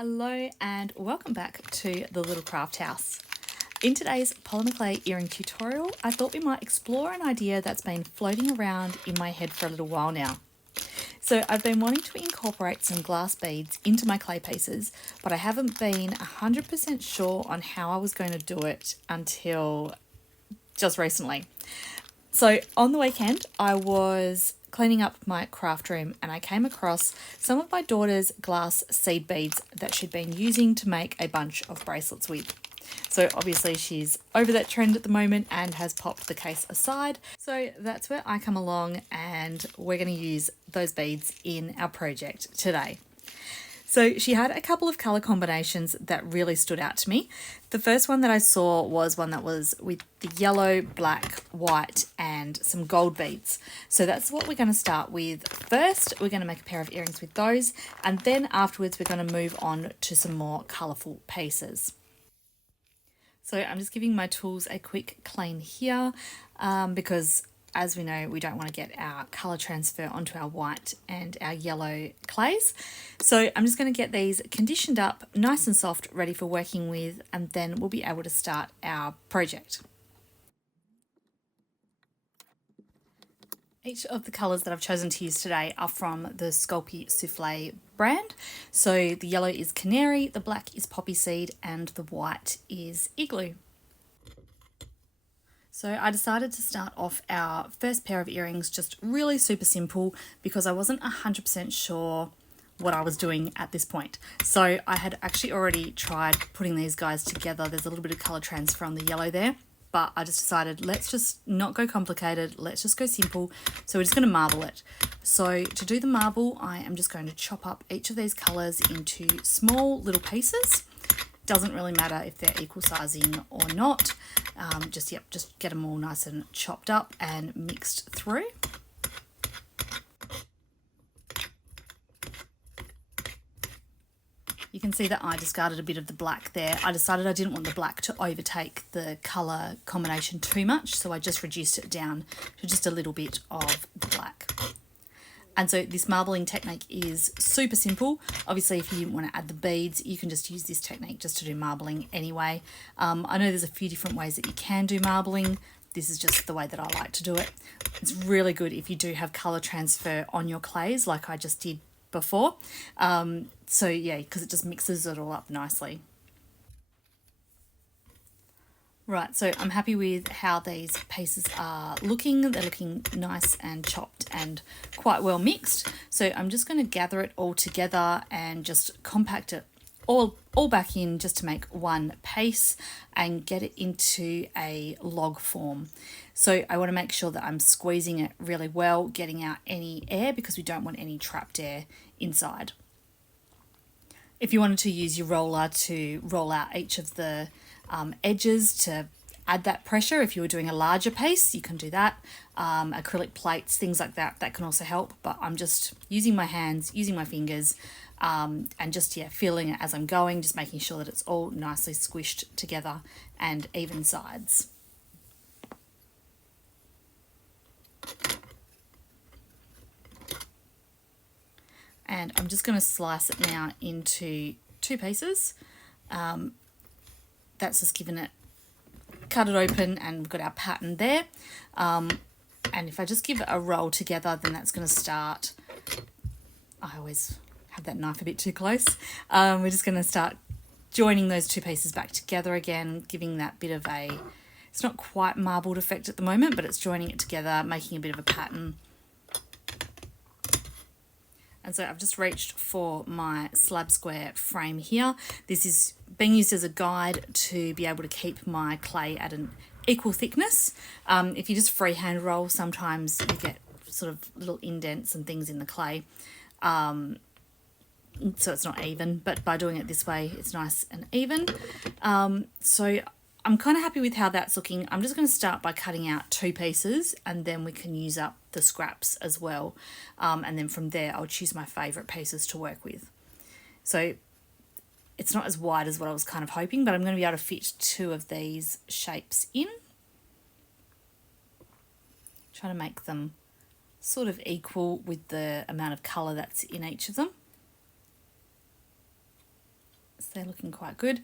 Hello and welcome back to the Little Craft House. In today's polymer clay earring tutorial, I thought we might explore an idea that's been floating around in my head for a little while now. So I've been wanting to incorporate some glass beads into my clay pieces, but I haven't been 100% sure on how I was going to do it until just recently. So on the weekend, I was cleaning up my craft room and I came across some of my daughter's glass seed beads that she'd been using to make a bunch of bracelets with. So obviously she's over that trend at the moment and has popped the case aside. So that's where I come along and we're going to use those beads in our project today. So she had a couple of colour combinations that really stood out to me. The first one that I saw was one that was with the yellow, black, white and some gold beads. So that's what we're going to start with first. We're going to make a pair of earrings with those, and then afterwards we're going to move on to some more colourful pieces. So I'm just giving my tools a quick clean here because as we know, we don't want to get our colour transfer onto our white and our yellow clays. So I'm just going to get these conditioned up nice and soft, ready for working with, and then we'll be able to start our project. Each of the colours that I've chosen to use today are from the Sculpey Souffle brand. So the yellow is Canary, the black is Poppy Seed, and the white is Igloo. So I decided to start off our first pair of earrings just really super simple because I wasn't 100% sure what I was doing at this point. So I had actually already tried putting these guys together. There's a little bit of colour transfer on the yellow there, but I just decided let's just not go complicated, let's just go simple. So we're just going to marble it. So to do the marble, I am just going to chop up each of these colours into small little pieces. Doesn't really matter if they're equal sizing or not. Just get them all nice and chopped up and mixed through. You can see that I discarded a bit of the black there. I decided I didn't want the black to overtake the colour combination too much, so I just reduced it down to just a little bit of the black. And so this marbling technique is super simple. Obviously, if you didn't want to add the beads, you can just use this technique just to do marbling anyway. I know there's a few different ways that you can do marbling. This is just the way that I like to do it. It's really good if you do have colour transfer on your clays like I just did before. So yeah, because it just mixes it all up nicely. Right, so I'm happy with how these pieces are looking. They're looking nice and chopped and quite well mixed. So I'm just going to gather it all together and just compact it all back in just to make one piece and get it into a log form. So I want to make sure that I'm squeezing it really well, getting out any air because we don't want any trapped air inside. If you wanted to use your roller to roll out each of the edges to add that pressure, if you were doing a larger piece, you can do that. Acrylic plates, things like that, that can also help. But I'm just using my hands, using my fingers, and just feeling it as I'm going, just making sure that it's all nicely squished together and even sides. And I'm just going to slice it now into two pieces. That's just given it, cut it open and we've got our pattern there. And if I just give it a roll together, then that's going to start, I always have that knife a bit too close. We're just going to start joining those two pieces back together again, giving that bit of a, it's not quite marbled effect at the moment, but it's joining it together, making a bit of a pattern. And so I've just reached for my slab square frame here. This is being used as a guide to be able to keep my clay at an equal thickness. If you just freehand roll, sometimes you get sort of little indents and things in the clay. So it's not even, but by doing it this way, it's nice and even. So I'm kind of happy with how that's looking. I'm just going to start by cutting out two pieces and then we can use up the scraps as well. And then from there, I'll choose my favourite pieces to work with. So it's not as wide as what I was kind of hoping, but I'm going to be able to fit two of these shapes in. Try to make them sort of equal with the amount of colour that's in each of them. So they're looking quite good.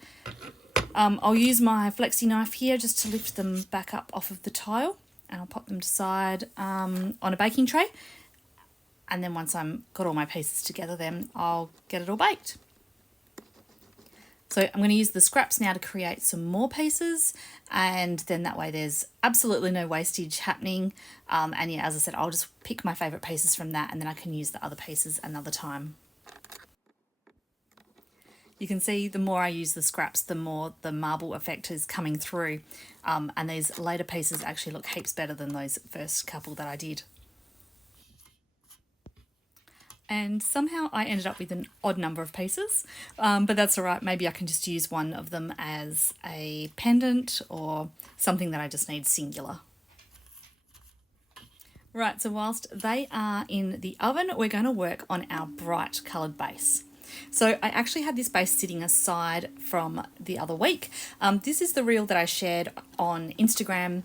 I'll use my flexi knife here just to lift them back up off of the tile, and I'll pop them aside on a baking tray. And then once I'm got all my pieces together, then I'll get it all baked. So I'm going to use the scraps now to create some more pieces, and then that way there's absolutely no wastage happening. And yeah, as I said, I'll just pick my favourite pieces from that, and then I can use the other pieces another time. You can see the more I use the scraps, the more the marble effect is coming through. And these later pieces actually look heaps better than those first couple that I did. And somehow I ended up with an odd number of pieces, but that's all right. Maybe I can just use one of them as a pendant or something that I just need singular. Right, so whilst they are in the oven, we're going to work on our bright coloured base. So I actually had this base sitting aside from the other week. This is the reel that I shared on Instagram.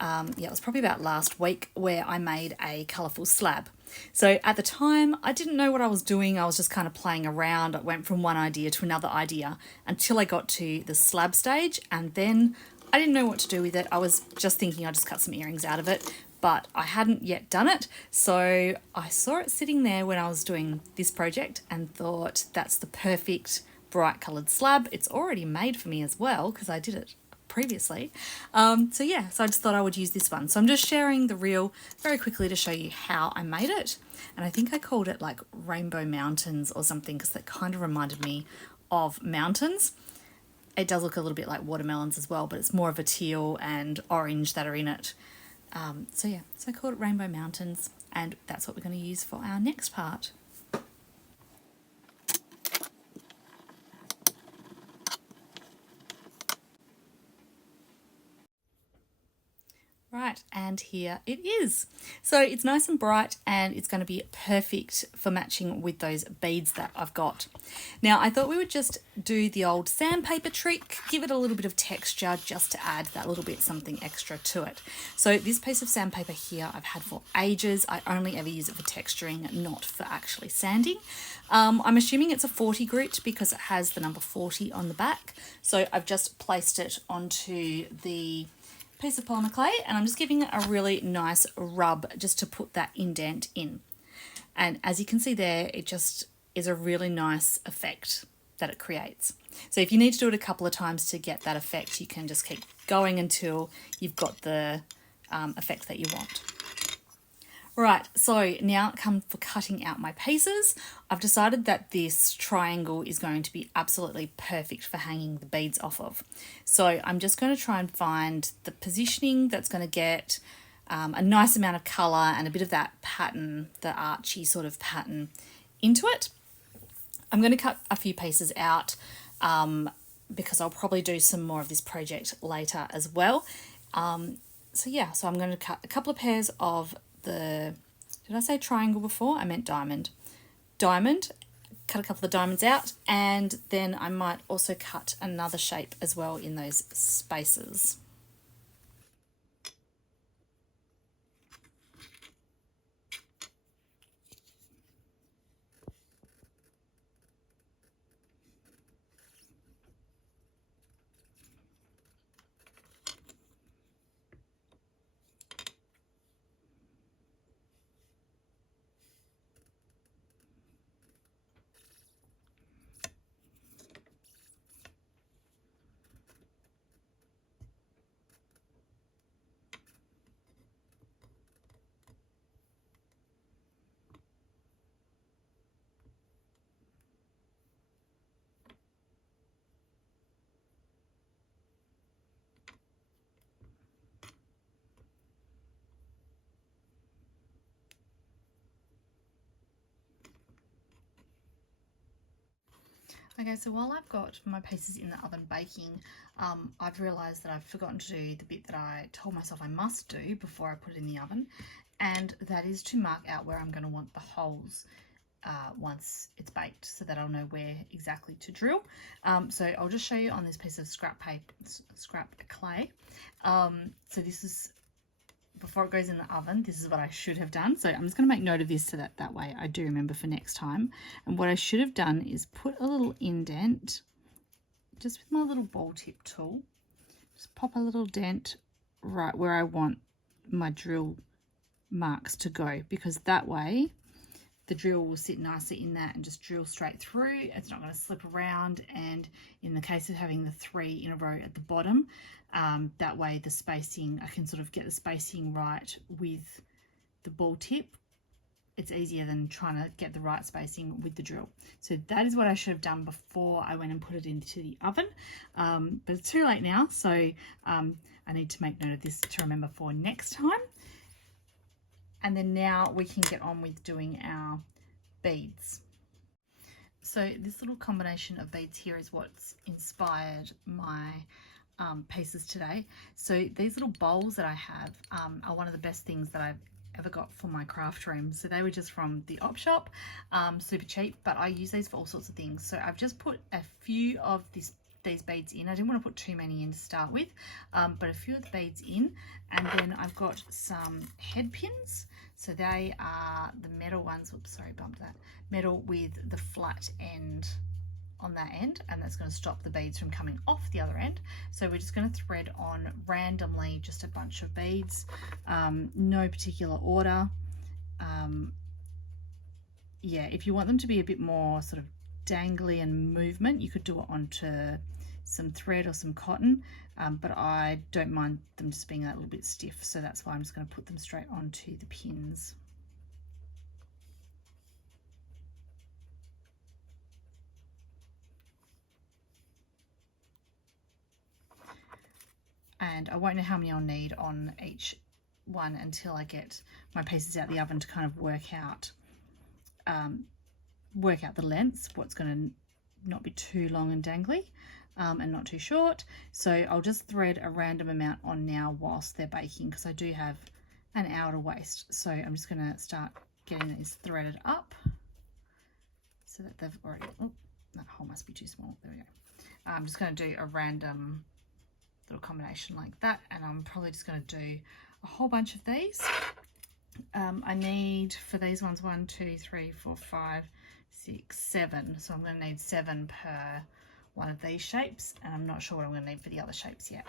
It was probably about last week, where I made a colourful slab. So at the time, I didn't know what I was doing. I was just kind of playing around. I went from one idea to another idea until I got to the slab stage, and then I didn't know what to do with it. I was just thinking I'd just cut some earrings out of it, but I hadn't yet done it. So I saw it sitting there when I was doing this project and thought that's the perfect bright coloured slab. It's already made for me as well because I did it previously. So I just thought I would use this one. So I'm just sharing the reel very quickly to show you how I made it. And I think I called it like Rainbow Mountains or something because that kind of reminded me of mountains. It does look a little bit like watermelons as well, but it's more of a teal and orange that are in it. So I called it Rainbow Mountains, and that's what we're going to use for our next part. Right, and here it is. So it's nice and bright, and it's going to be perfect for matching with those beads that I've got. Now, I thought we would just do the old sandpaper trick, give it a little bit of texture just to add that little bit something extra to it. So this piece of sandpaper here I've had for ages. I only ever use it for texturing, not for actually sanding. I'm assuming it's a 40 grit because it has the number 40 on the back. So I've just placed it onto the piece of polymer clay, and I'm just giving it a really nice rub just to put that indent in. And as you can see there, it just is a really nice effect that it creates. So if you need to do it a couple of times to get that effect, you can just keep going until you've got the effect that you want. Right, so now it comes for cutting out my pieces. I've decided that this triangle is going to be absolutely perfect for hanging the beads off of. So I'm just going to try and find the positioning that's going to get a nice amount of colour and a bit of that pattern, the archy sort of pattern into it. I'm going to cut a few pieces out because I'll probably do some more of this project later as well. So I'm going to cut a couple of pairs of did I say triangle before? I meant diamond. Cut a couple of diamonds out, and then I might also cut another shape as well in those spaces. Okay, so while I've got my pieces in the oven baking, I've realised that I've forgotten to do the bit that I told myself I must do before I put it in the oven, and that is to mark out where I'm going to want the holes once it's baked, so that I'll know where exactly to drill. So I'll just show you on this piece of scrap clay. So this is, before it goes in the oven, this is what I should have done. So I'm just going to make note of this so that way I do remember for next time. And what I should have done is put a little indent just with my little ball tip tool, just pop a little dent right where I want my drill marks to go, because that way the drill will sit nicely in that and just drill straight through. It's not going to slip around, and in the case of having the 3 in a row at the bottom, that way the spacing, I can sort of get the spacing right with the ball tip. It's easier than trying to get the right spacing with the drill. So that is what I should have done before I went and put it into the oven, but it's too late now, so I need to make note of this to remember for next time. And then now we can get on with doing our beads. So this little combination of beads here is what's inspired my pieces today. So these little bowls that I have are one of the best things that I've ever got for my craft room. So they were just from the op shop, super cheap, but I use these for all sorts of things. So I've just put a few of these beads in. I didn't want to put too many in to start with, but a few of the beads in, and then I've got some head pins. So they are the metal ones. Oops, sorry, bumped that. Metal with the flat end on that end, and that's going to stop the beads from coming off the other end. So we're just going to thread on randomly just a bunch of beads, no particular order. Yeah, if you want them to be a bit more sort of dangly and movement, you could do it onto some thread or some cotton, but I don't mind them just being a little bit stiff, so that's why I'm just going to put them straight onto the pins. And I won't know how many I'll need on each one until I get my pieces out the oven to kind of work out the lengths, what's going to not be too long and dangly, and not too short. So I'll just thread a random amount on now whilst they're baking, because I do have an hour to waste. So I'm just going to start getting these threaded up so that they've already, oh, that hole must be too small. There we go. I'm just going to do a random little combination like that, and I'm probably just going to do a whole bunch of these. I need for these ones 1, 2, 3, 4, 5, 6, 7. So I'm going to need 7 per one of these shapes, and I'm not sure what I'm going to need for the other shapes yet.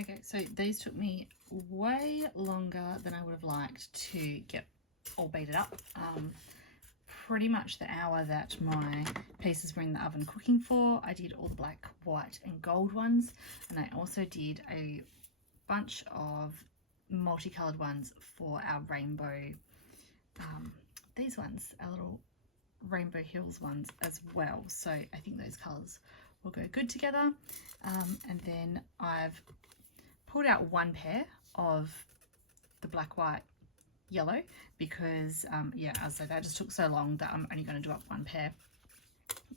Okay, so these took me way longer than I would have liked to get all beaded up. Pretty much the hour that my pieces were in the oven cooking for. I did all the black, white and gold ones, and I also did a bunch of multicolored ones for our rainbow, these ones, our little rainbow hills ones as well. So I think those colors will go good together. And then I've pulled out one pair of the black, white, yellow, because yeah, as I said, that just took so long that I'm only going to do up one pair.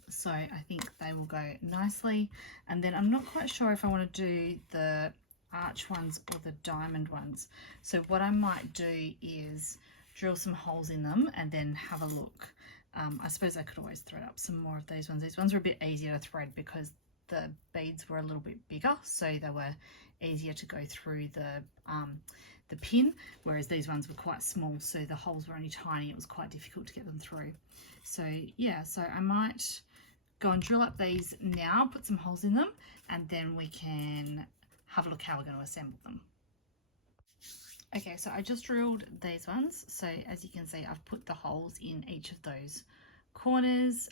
So I think they will go nicely. And then I'm not quite sure if I want to do the arch ones or the diamond ones. So what I might do is drill some holes in them and then have a look. I suppose I could always thread up some more of these ones. These ones were a bit easier to thread because the beads were a little bit bigger, so they were easier to go through the pin, whereas these ones were quite small, so the holes were only tiny. It was quite difficult to get them through. So yeah, so I might go and drill up these now, put some holes in them, and then we can have a look how we're going to assemble them. Okay, so I just drilled these ones. So as you can see, I've put the holes in each of those corners,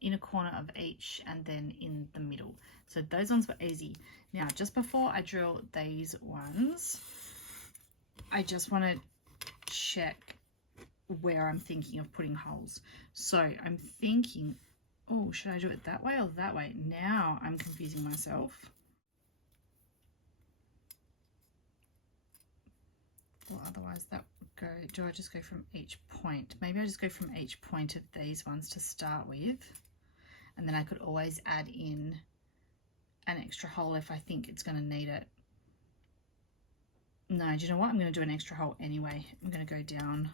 in a corner of each, and then in the middle. So those ones were easy. Now, just before I drill these ones, I just want to check where I'm thinking of putting holes. So I'm thinking, oh, should I do it that way or that way? Now I'm confusing myself. Or otherwise that would go, do I just go from each point? Maybe I just go from each point of these ones to start with, and then I could always add in an extra hole if I think it's going to need it No, do you know what? I'm going to do an extra hole anyway. I'm going to go down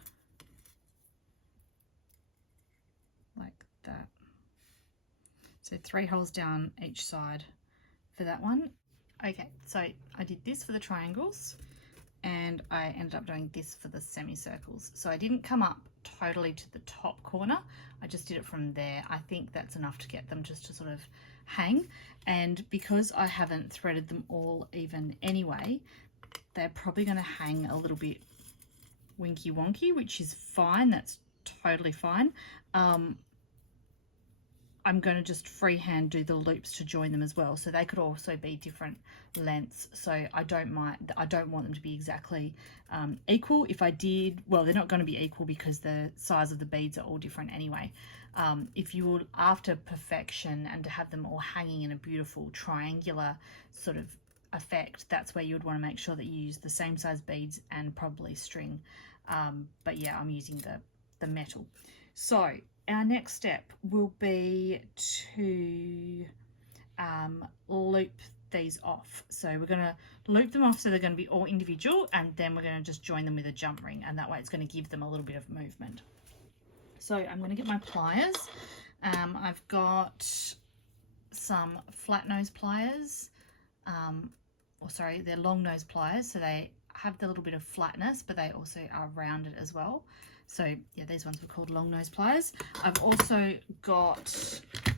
like that. So 3 holes down each side for that one. Okay, so I did this for the triangles and I ended up doing this for the semicircles. So I didn't come up totally to the top corner. I just did it from there. I think that's enough to get them just to sort of hang. And because I haven't threaded them all even anyway, they're probably going to hang a little bit winky wonky, which is fine. That's totally fine. I'm going to just freehand do the loops to join them as well. So they could also be different lengths. So I don't mind, I don't want them to be exactly equal. If I did, well, they're not going to be equal because the size of the beads are all different anyway. If you were after perfection and to have them all hanging in a beautiful triangular sort of effect, that's where you would want to make sure that you use the same size beads and probably string. But yeah, I'm using the metal. So our next step will be to loop these off. So we're going to loop them off so they're going to be all individual, and then we're going to just join them with a jump ring, and that way it's going to give them a little bit of movement. So I'm going to get my pliers. I've got some flat nose pliers, or sorry, they're long nose pliers, so they have the little bit of flatness, but they also are rounded as well. So yeah, these ones were called long nose pliers. I've also got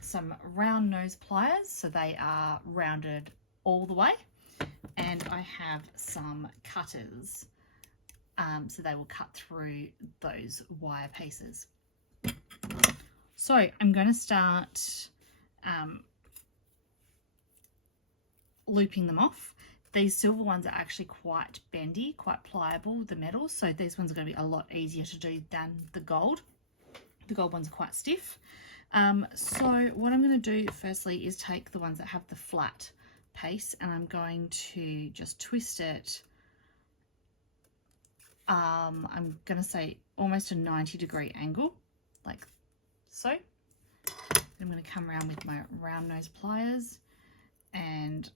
some round nose pliers, so they are rounded all the way. And I have some cutters, so they will cut through those wire pieces. So I'm going to start looping them off. These silver ones are actually quite bendy, quite pliable, the metal, so these ones are going to be a lot easier to do than the gold. The gold ones are quite stiff. So what I'm going to do firstly is take the ones that have the flat piece, and I'm going to just twist it. I'm going to say almost a 90-degree angle, like so. I'm going to come around with my round nose pliers, and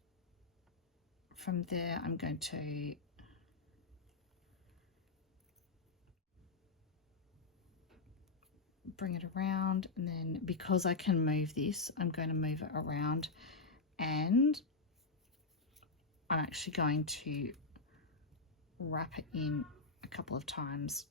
from there I'm going to bring it around, and then because I can move this, I'm going to move it around, and I'm actually going to wrap it in a couple of times.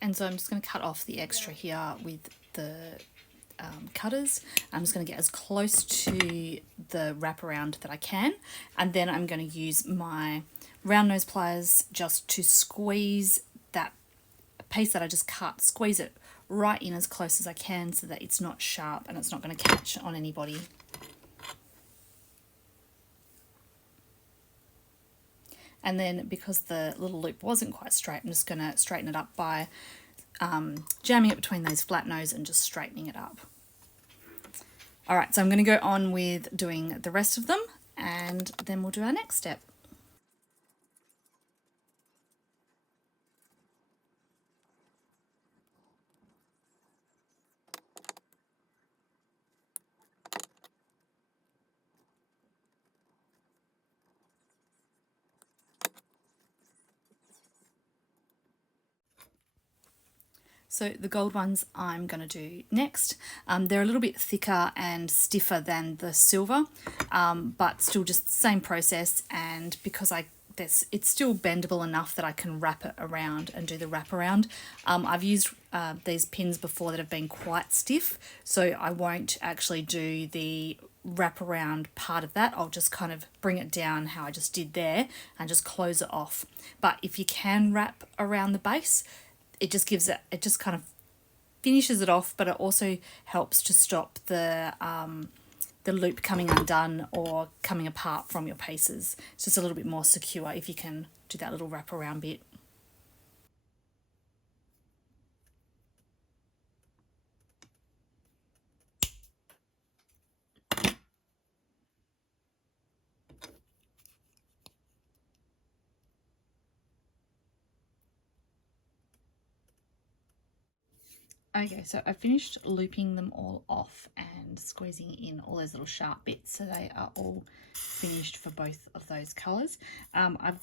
And so I'm just going to cut off the extra here with the cutters. I'm just going to get as close to the wraparound that I can, and then I'm going to use my round nose pliers just to squeeze that piece that I just cut, squeeze it right in as close as I can so that it's not sharp and it's not going to catch on anybody. And then because the little loop wasn't quite straight, I'm just going to straighten it up by jamming it between those flat nose and just straightening it up. All right, so I'm going to go on with doing the rest of them, and then we'll do our next step. So the gold ones I'm going to do next. They're a little bit thicker and stiffer than the silver, but still just the same process, and because it's still bendable enough that I can wrap it around and do the wrap around. I've used these pins before that have been quite stiff, so I won't actually do the wrap around part of that. I'll just kind of bring it down how I just did there and just close it off. But if you can wrap around the base, it just gives it, it just kind of finishes it off, but it also helps to stop the loop coming undone or coming apart from your pieces. It's just a little bit more secure if you can do that little wrap around bit. Okay, so I finished looping them all off and squeezing in all those little sharp bits, so they are all finished for both of those colours. I've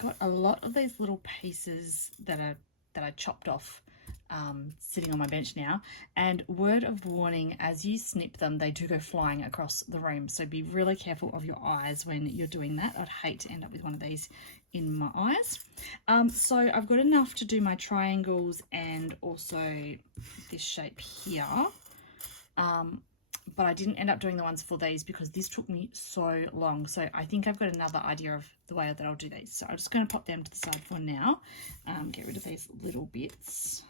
got a lot of these little pieces that I chopped off sitting on my bench now, and word of warning, as you snip them they do go flying across the room, so be really careful of your eyes when you're doing that. I'd hate to end up with one of these in my eyes. So I've got enough to do my triangles and also this shape here, but I didn't end up doing the ones for these because this took me so long. So I think I've got another idea of the way that I'll do these. So I'm just going to pop them to the side for now. Get rid of these little bits.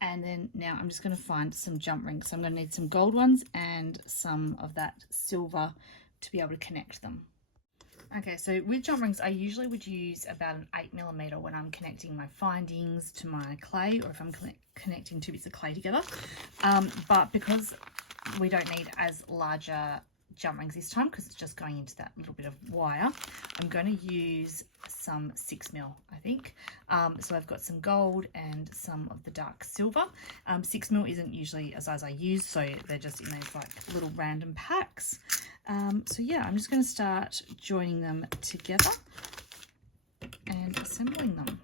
And then now I'm just going to find some jump rings. So I'm going to need some gold ones and some of that silver to be able to connect them. Okay, so with jump rings, I usually would use about an 8mm when I'm connecting my findings to my clay, or if I'm connecting two bits of clay together. But because we don't need as larger jump rings this time, because it's just going into that little bit of wire, I'm going to use some 6mm, I think. So I've got some gold and some of the dark silver. 6mm isn't usually a size I use, so they're just in these like little random packs. So yeah, I'm just going to start joining them together and assembling them.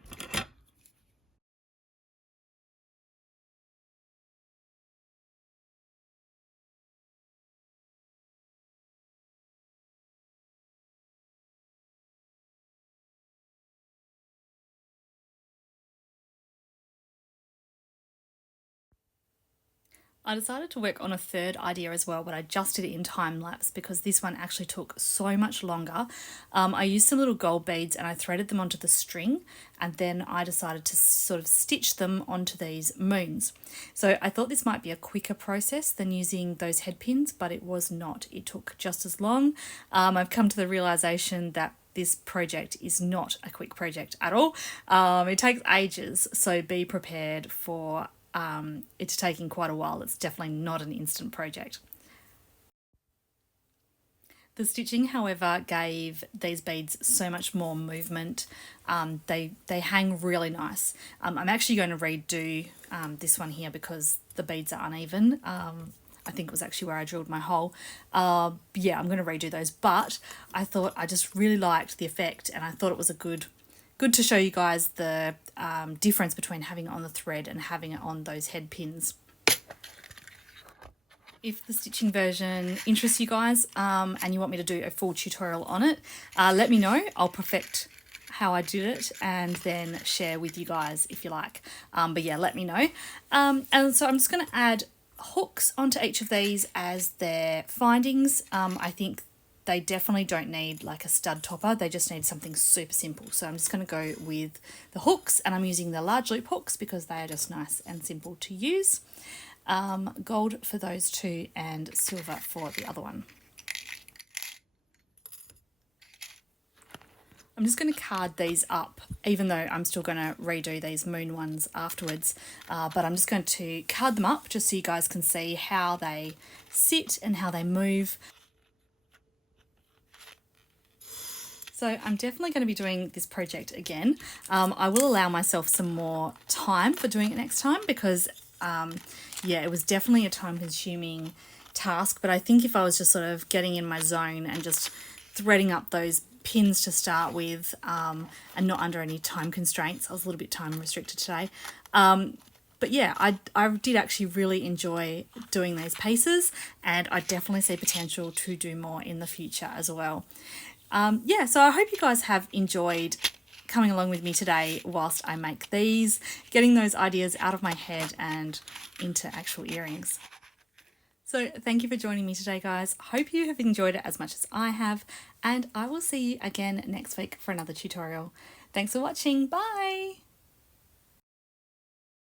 I decided to work on a third idea as well, but I just did it in time lapse because this one actually took so much longer. I used some little gold beads and I threaded them onto the string, and then I decided to sort of stitch them onto these moons. So I thought this might be a quicker process than using those head pins, but it was not. It took just as long. I've come to the realization that this project is not a quick project at all. It takes ages, so be prepared for it's taking quite a while. It's definitely not an instant project. The stitching, however, gave these beads so much more movement. They hang really nice. I'm actually going to redo this one here because the beads are uneven. I think it was actually where I drilled my hole. Yeah, I'm going to redo those, but I thought I just really liked the effect, and I thought it was a good to show you guys the difference between having it on the thread and having it on those head pins. If the stitching version interests you guys and you want me to do a full tutorial on it, let me know. I'll perfect how I did it and then share with you guys if you like. But yeah, let me know. And so I'm just going to add hooks onto each of these as their findings. I think they definitely don't need like a stud topper. They just need something super simple. So I'm just going to go with the hooks, and I'm using the large loop hooks because they are just nice and simple to use. Gold for those two and silver for the other one. I'm just going to card these up, even though I'm still going to redo these moon ones afterwards. But I'm just going to card them up just so you guys can see how they sit and how they move. So I'm definitely going to be doing this project again. I will allow myself some more time for doing it next time because, yeah, it was definitely a time-consuming task. But I think if I was just sort of getting in my zone and just threading up those pins to start with and not under any time constraints, I was a little bit time restricted today. But yeah, I did actually really enjoy doing these pieces, and I definitely see potential to do more in the future as well. Yeah, so I hope you guys have enjoyed coming along with me today whilst I make these, getting those ideas out of my head and into actual earrings. So thank you for joining me today, guys. Hope you have enjoyed it as much as I have, and I will see you again next week for another tutorial. Thanks for watching. Bye!